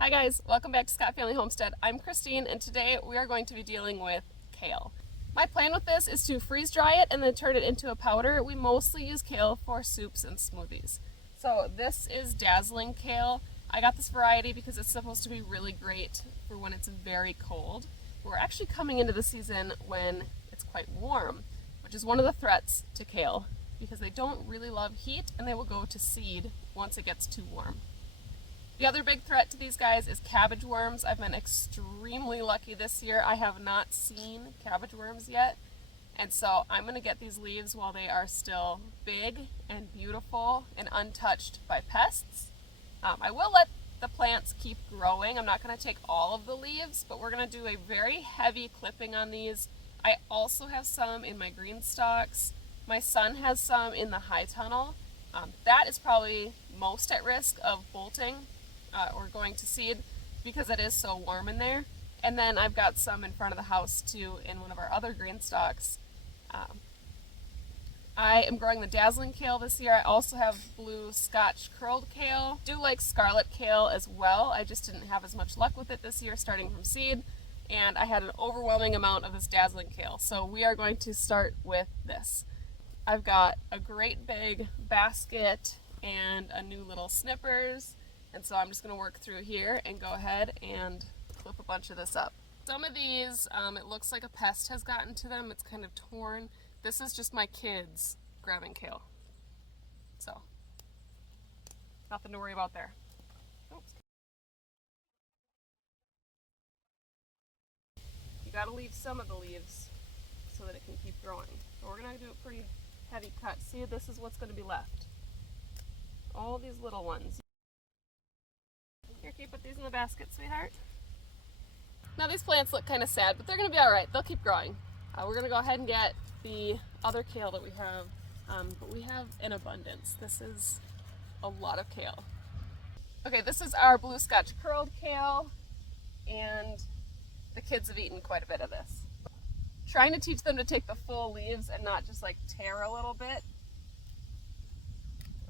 Hi guys, welcome back to Scott Family Homestead. I'm Christine and today we are going to be dealing with kale. My plan with this is to freeze dry it and then turn it into a powder. We mostly use kale for soups and smoothies. So this is dazzling kale. I got this variety because it's supposed to be really great for when it's very cold. We're actually coming into the season when it's quite warm, which is one of the threats to kale because they don't really love heat and they will go to seed once it gets too warm. The other big threat to these guys is cabbage worms. I've been extremely lucky this year. I have not seen cabbage worms yet. And so I'm going to get these leaves while they are still big and beautiful and untouched by pests. I will let the plants keep growing. I'm not going to take all of the leaves, but we're going to do a very heavy clipping on these. I also have some in my green stalks. My son has some in the high tunnel. That is probably most at risk of bolting. Or going to seed because it is so warm in there. And then I've got some in front of the house too in one of our other green stalks. I am growing the dazzling kale this year. I also have blue Scotch curled kale. I do like scarlet kale as well. I just didn't have as much luck with it this year starting from seed. And I had an overwhelming amount of this dazzling kale. So we are going to start with this. I've got a great big basket and a new little snippers. And so I'm just going to work through here and go ahead and clip a bunch of this up. Some of these, it looks like a pest has gotten to them. It's kind of torn. This is just my kids grabbing kale. So, nothing to worry about there. Oops. You got to leave some of the leaves so that it can keep growing. So we're going to do a pretty heavy cut. See, this is what's going to be left. All these little ones. Here, can you put these in the basket, sweetheart? Now these plants look kind of sad, but they're going to be alright. They'll keep growing. We're going to go ahead and get the other kale that we have, but we have in abundance. This is a lot of kale. Okay, this is our blue Scotch curled kale, and the kids have eaten quite a bit of this. Trying to teach them to take the full leaves and not just like tear a little bit,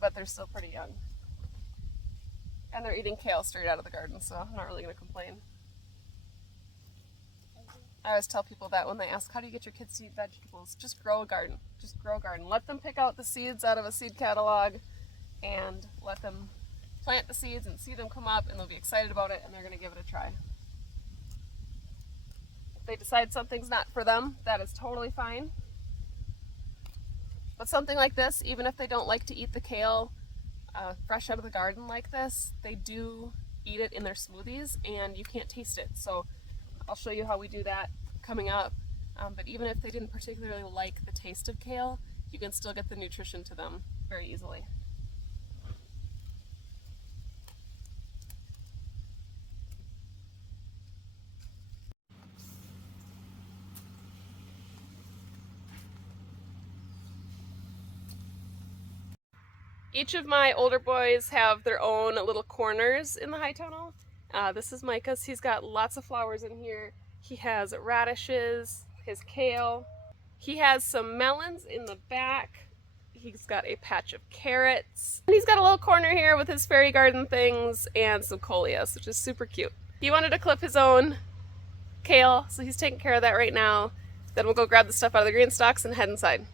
but they're still pretty young. And they're eating kale straight out of the garden, so I'm not really going to complain. I always tell people that when they ask, how do you get your kids to eat vegetables? Just grow a garden. Just grow a garden. Let them pick out the seeds out of a seed catalog and let them plant the seeds and see them come up, and they'll be excited about it and they're going to give it a try. If they decide something's not for them, that is totally fine. But something like this, even if they don't like to eat the kale fresh out of the garden like this, they do eat it in their smoothies and you can't taste it. So I'll show you how we do that coming up. But even if they didn't particularly like the taste of kale, you can still get the nutrition to them very easily. Each of my older boys have their own little corners in the high tunnel. This is Micah's. He's got lots of flowers in here. He has radishes, his kale. He has some melons in the back. He's got a patch of carrots. And he's got a little corner here with his fairy garden things and some coleus, which is super cute. He wanted to clip his own kale, so he's taking care of that right now. Then we'll go grab the stuff out of the green stalks and head inside.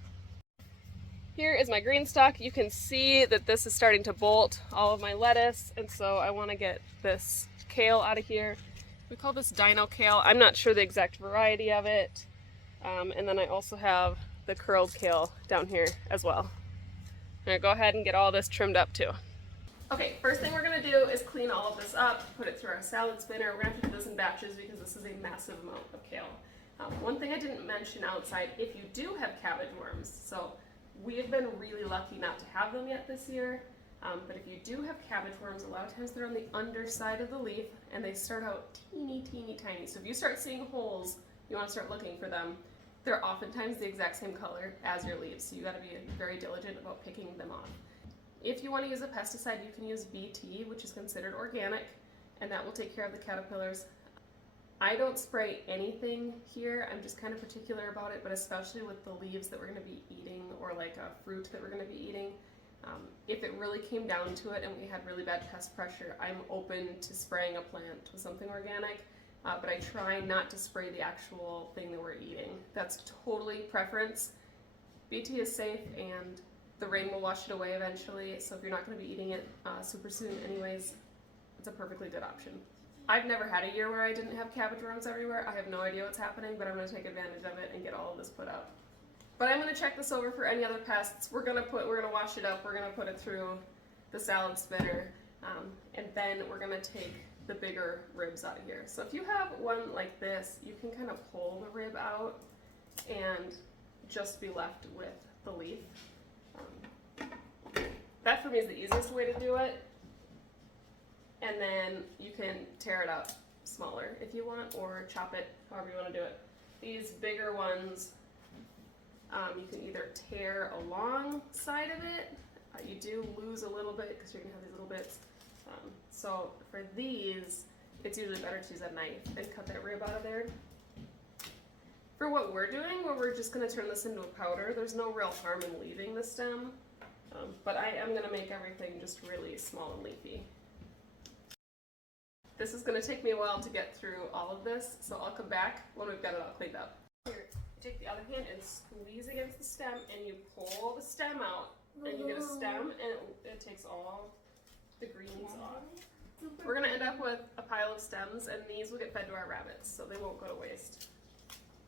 Here is my green stalk. You can see that this is starting to bolt all of my lettuce, and so I want to get this kale out of here. We call this dino kale. I'm not sure the exact variety of it. And then I also have the curled kale down here as well. I'm going to go ahead and get all this trimmed up too. Okay, first thing we're going to do is clean all of this up, put it through our salad spinner. We're going to have to do this in batches because this is a massive amount of kale. One thing I didn't mention outside, if you do have cabbage worms, so we have been really lucky not to have them yet this year, but if you do have cabbage worms, a lot of times they're on the underside of the leaf and they start out teeny tiny. So if you start seeing holes, you want to start looking for them. They're oftentimes the exact same color as your leaves, so you got to be very diligent about picking them off. If you want to use a pesticide, you can use BT, which is considered organic, and that will take care of the caterpillars. I don't spray anything here. I'm just kind of particular about it, but especially with the leaves that we're going to be eating or like a fruit that we're going to be eating, If it really came down to it and we had really bad pest pressure, I'm open to spraying a plant with something organic, but I try not to spray the actual thing that we're eating. That's totally preference. BT is safe and the rain will wash it away eventually, so if you're not going to be eating it super soon anyways, it's a perfectly good option. I've never had a year where I didn't have cabbage worms everywhere. I have no idea what's happening, but I'm going to take advantage of it and get all of this put out. But I'm going to check this over for any other pests. We're going to wash it up. We're going to put it through the salad spinner, and then we're going to take the bigger ribs out of here. So if you have one like this, you can kind of pull the rib out and just be left with the leaf. That for me is the easiest way to do it. And then you can tear it up smaller if you want, or chop it however you want to do it. These bigger ones, you can either tear alongside of it. You do lose a little bit because you're going to have these little bits. So for these, it's usually better to use a knife and cut that rib out of there. For what we're doing, where we're just going to turn this into a powder, there's no real harm in leaving the stem. But I am going to make everything just really small and leafy. This is going to take me a while to get through all of this, so I'll come back when we've got it all cleaned up. Here, you take the other hand and squeeze against the stem, and you pull the stem out, and you get a stem, and it takes all the greens off. We're going to end up with a pile of stems, and these will get fed to our rabbits, so they won't go to waste.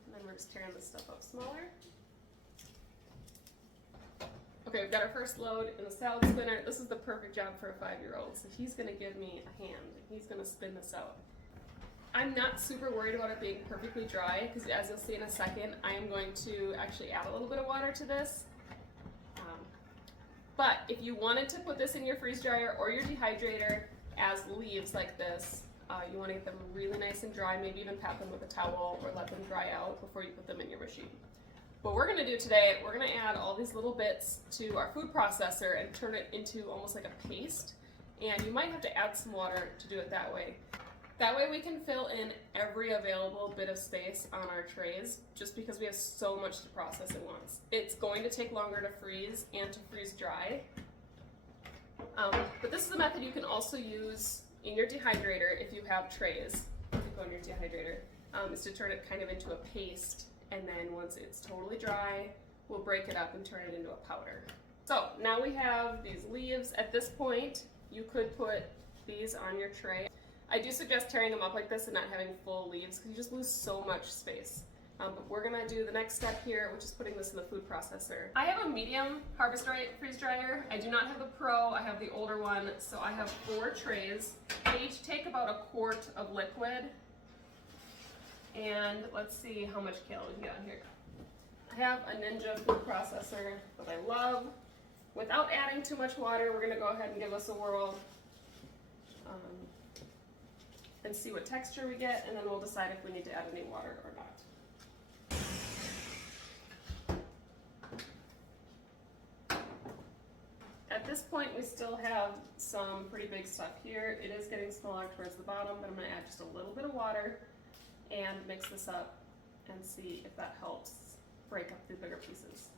And then we're just tearing this stuff up smaller. Okay, we've got our first load in the salad spinner. This is the perfect job for a 5-year-old. So he's gonna give me a hand. He's gonna spin this out. I'm not super worried about it being perfectly dry because as you'll see in a second, I am going to actually add a little bit of water to this. But if you wanted to put this in your freeze dryer or your dehydrator as leaves like this, you wanna get them really nice and dry, maybe even pat them with a towel or let them dry out before you put them in your machine. What we're going to do today, we're going to add all these little bits to our food processor and turn it into almost like a paste. And you might have to add some water to do it that way. That way we can fill in every available bit of space on our trays just because we have so much to process at once. It's going to take longer to freeze and to freeze dry. But this is a method you can also use in your dehydrator if you have trays. If you go in your dehydrator, is to turn it kind of into a paste. And then once it's totally dry, we'll break it up and turn it into a powder. So now we have these leaves. At this point, you could put these on your tray. I do suggest tearing them up like this and not having full leaves because you just lose so much space. But we're gonna do the next step here, which is putting this in the food processor. I have a medium HarvestRight freeze dryer. I do not have the Pro, I have the older one. So I have 4 trays. They each take about a quart of liquid. And let's see how much kale we can get on here. I have a Ninja food processor that I love. Without adding too much water, we're gonna go ahead and give this a whirl and see what texture we get, and then we'll decide if we need to add any water or not. At this point, we still have some pretty big stuff here. It is getting smaller towards the bottom, but I'm gonna add just a little bit of water and mix this up and see if that helps break up the bigger pieces.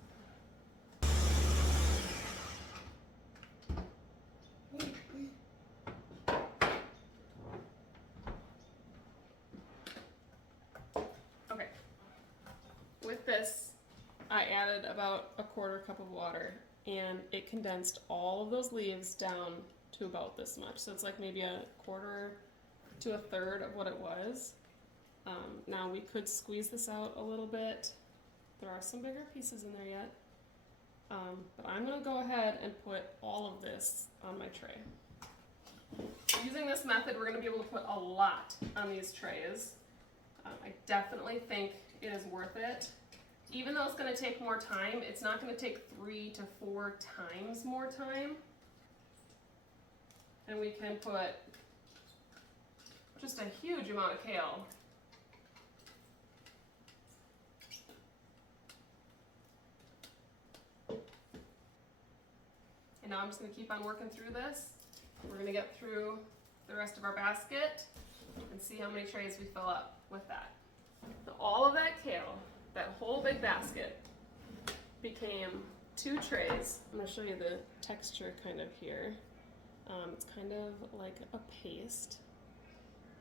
Okay, with this, I added about a 1/4 cup of water and it condensed all of those leaves down to about this much. So it's like maybe a 1/4 to a 1/3 of what it was. Now we could squeeze this out a little bit. There are some bigger pieces in there yet. But I'm gonna go ahead and put all of this on my tray. Using this method, we're gonna be able to put a lot on these trays. I definitely think it is worth it. Even though it's gonna take more time, it's not gonna take 3 to 4 times more time. And we can put just a huge amount of kale. And now I'm just going to keep on working through this. We're going to get through the rest of our basket and see how many trays we fill up with that. So all of that kale, that whole big basket, became 2 trays. I'm gonna show you the texture kind of here. It's kind of like a paste.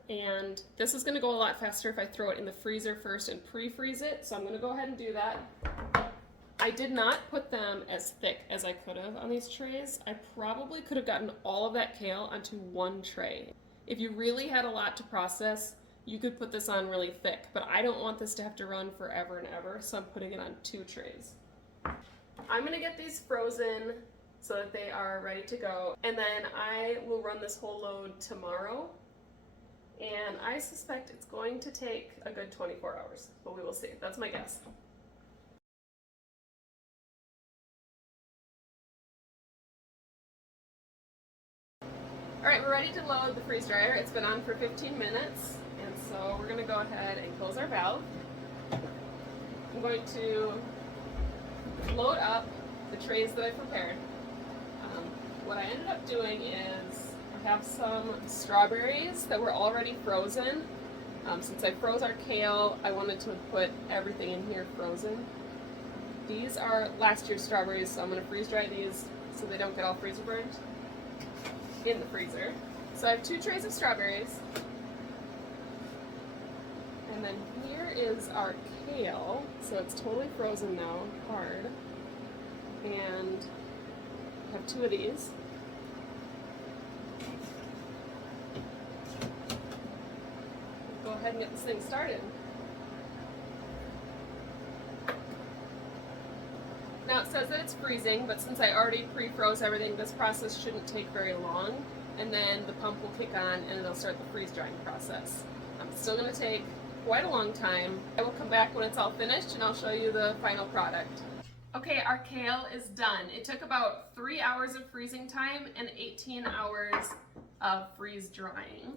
And this is gonna go a lot faster if I throw it in the freezer first and pre-freeze it, so I'm gonna go ahead and do that. I did not put them as thick as I could have on these trays. I probably could have gotten all of that kale onto 1 tray. If you really had a lot to process, you could put this on really thick, but I don't want this to have to run forever and ever, so I'm putting it on 2 trays. I'm gonna get these frozen so that they are ready to go, and then I will run this whole load tomorrow, and I suspect it's going to take a good 24 hours, but we will see. That's my guess. All right, we're ready to load the freeze dryer. It's been on for 15 minutes, and so we're gonna go ahead and close our valve. I'm going to load up the trays that I prepared. What I ended up doing is I have some strawberries that were already frozen. Since I froze our kale, I wanted to put everything in here frozen. These are last year's strawberries, so I'm going to freeze dry these so they don't get all freezer burned in the freezer. So I have 2 trays of strawberries. And then here is our kale. So it's totally frozen now, hard. And I have 2 of these. Go ahead and get this thing started. Now it says that it's freezing, but since I already pre-froze everything, this process shouldn't take very long. And then the pump will kick on and it'll start the freeze drying process. It's still going to take quite a long time. I will come back when it's all finished and I'll show you the final product. Okay, our kale is done. It took about 3 hours of freezing time and 18 hours of freeze drying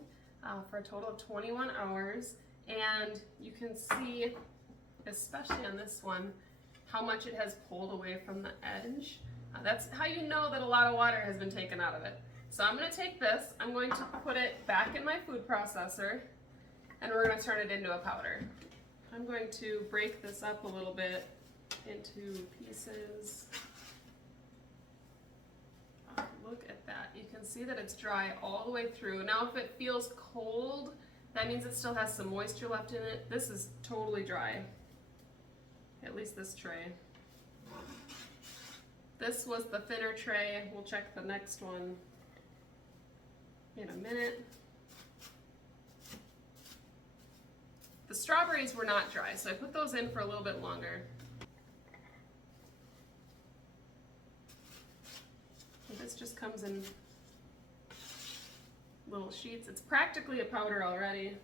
for a total of 21 hours. And you can see, especially on this one, how much it has pulled away from the edge. That's how you know that a lot of water has been taken out of it. So I'm going to take this, I'm going to put it back in my food processor, and we're going to turn it into a powder. I'm going to break this up a little bit into pieces. Oh, look at that. You can see that it's dry all the way through. Now if it feels cold, that means it still has some moisture left in it. This is totally dry. At least this tray. This was the thinner tray. We'll check the next one in a minute. The strawberries were not dry, so I put those in for a little bit longer. And this just comes in little sheets. It's practically a powder already.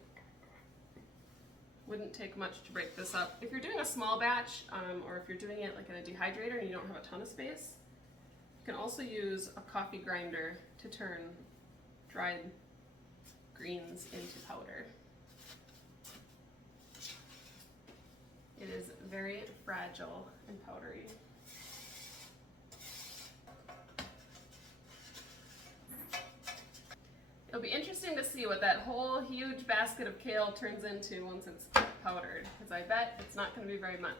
Wouldn't take much to break this up. If you're doing a small batch, or if you're doing it like in a dehydrator and you don't have a ton of space, you can also use a coffee grinder to turn dried greens into powder. It is very fragile and powdery. It'll be interesting to see what that whole huge basket of kale turns into once it's powdered, because I bet it's not going to be very much.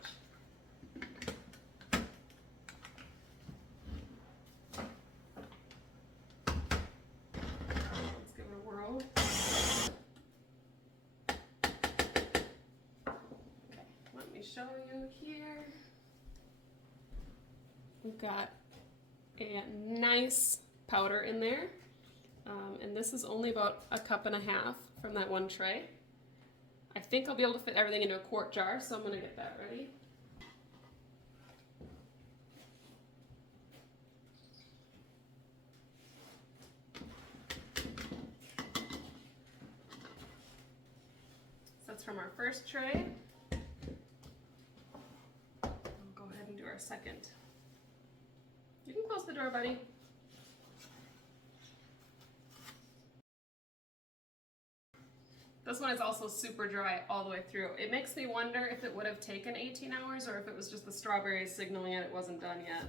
Let's give it a whirl. Okay, let me show you here. We've got a nice powder in there. And this is only about 1.5 cups from that one tray. I think I'll be able to fit everything into a quart jar, so I'm going to get that ready. So that's from our first tray. We'll go ahead and do our second. You can close the door, buddy. This one is also super dry all the way through. It makes me wonder if it would have taken 18 hours or if it was just the strawberries signaling it wasn't done yet.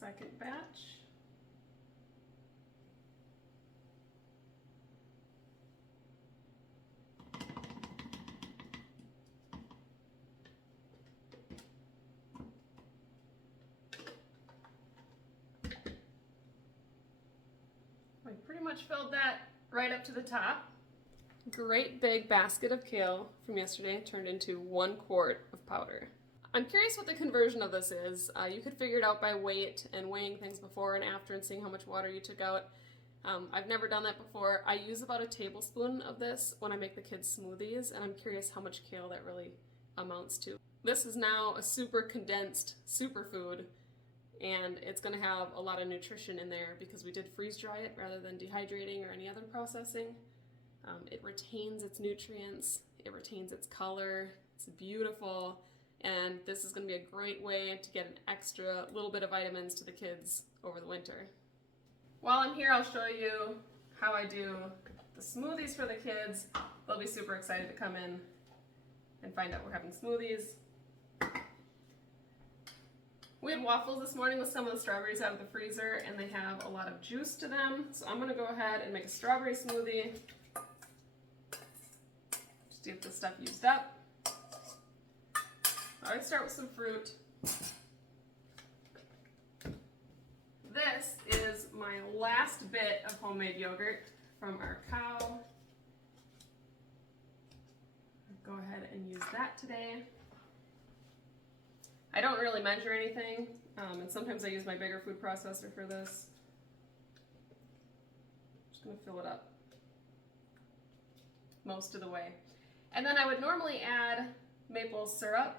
second batch. We pretty much filled that right up to the top. Great big basket of kale from yesterday turned into 1 quart of powder. I'm curious what the conversion of this is. You could figure it out by weight and weighing things before and after and seeing how much water you took out. I've never done that before. I use about a tablespoon of this when I make the kids smoothies, and I'm curious how much kale that really amounts to. This is now a super condensed superfood, and it's going to have a lot of nutrition in there because we did freeze dry it rather than dehydrating or any other processing. It retains its nutrients, it retains its color, it's beautiful, and this is going to be a great way to get an extra little bit of vitamins to the kids over the winter. While I'm here, I'll show you how I do the smoothies for the kids. They'll be super excited to come in and find out we're having smoothies. We had waffles this morning with some of the strawberries out of the freezer, and they have a lot of juice to them, so I'm going to go ahead and make a strawberry smoothie. Just get the stuff used up. I always start with some fruit. This is my last bit of homemade yogurt from our cow. Go ahead and use that today. I don't really measure anything, and sometimes I use my bigger food processor for this. I'm just going to fill it up most of the way. And then I would normally add maple syrup,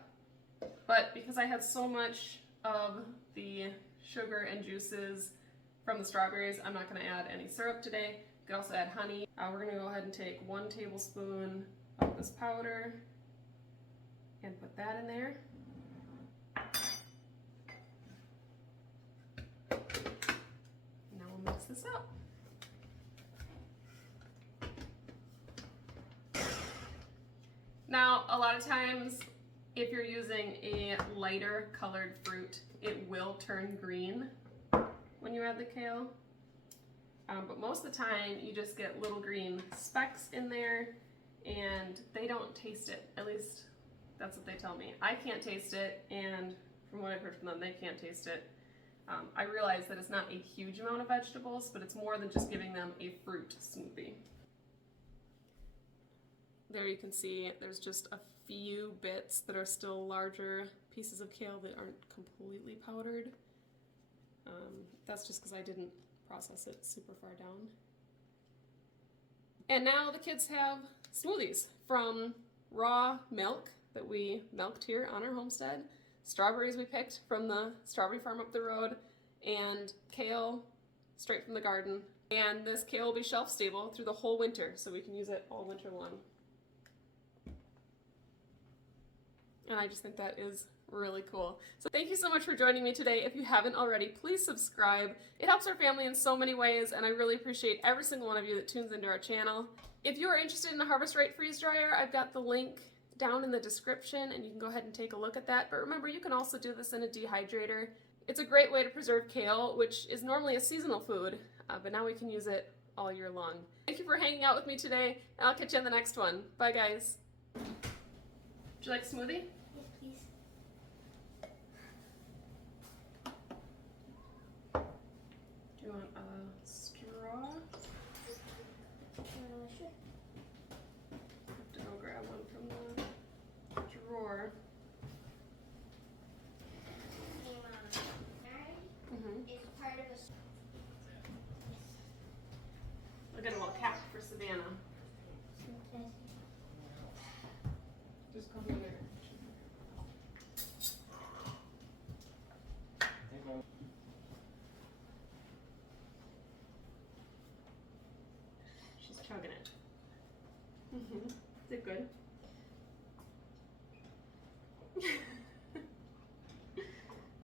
but because I had so much of the sugar and juices from the strawberries, I'm not going to add any syrup today. You can also add honey. We're going to go ahead and take 1 tablespoon of this powder and put that in there. Now we'll mix this up. Now, a lot of times, if you're using a lighter colored fruit, it will turn green when you add the kale. But most of the time, you just get little green specks in there, and they don't taste it. At least, that's what they tell me. I can't taste it, and from what I've heard from them, they can't taste it. I realize that it's not a huge amount of vegetables, but it's more than just giving them a fruit smoothie. There you can see there's just a few bits that are still larger pieces of kale that aren't completely powdered. That's just because I didn't process it super far down. And now the kids have smoothies from raw milk that we milked here on our homestead, strawberries we picked from the strawberry farm up the road, and kale straight from the garden. And this kale will be shelf stable through the whole winter, so we can use it all winter long. And I just think that is really cool. So thank you so much for joining me today. If you haven't already, please subscribe. It helps our family in so many ways, and I really appreciate every single one of you that tunes into our channel. If you are interested in a HarvestRight freeze dryer, I've got the link down in the description, and you can go ahead and take a look at that. But remember, you can also do this in a dehydrator. It's a great way to preserve kale, which is normally a seasonal food, but now we can use it all year long. Thank you for hanging out with me today, and I'll catch you in the next one. Bye, guys. Would you like a smoothie? Yes, please. Do you want a straw? Sure. I have to go grab one from the drawer. Is part of a. We'll get a little cap for Savannah. Just come in there. She's chugging it. Is it good?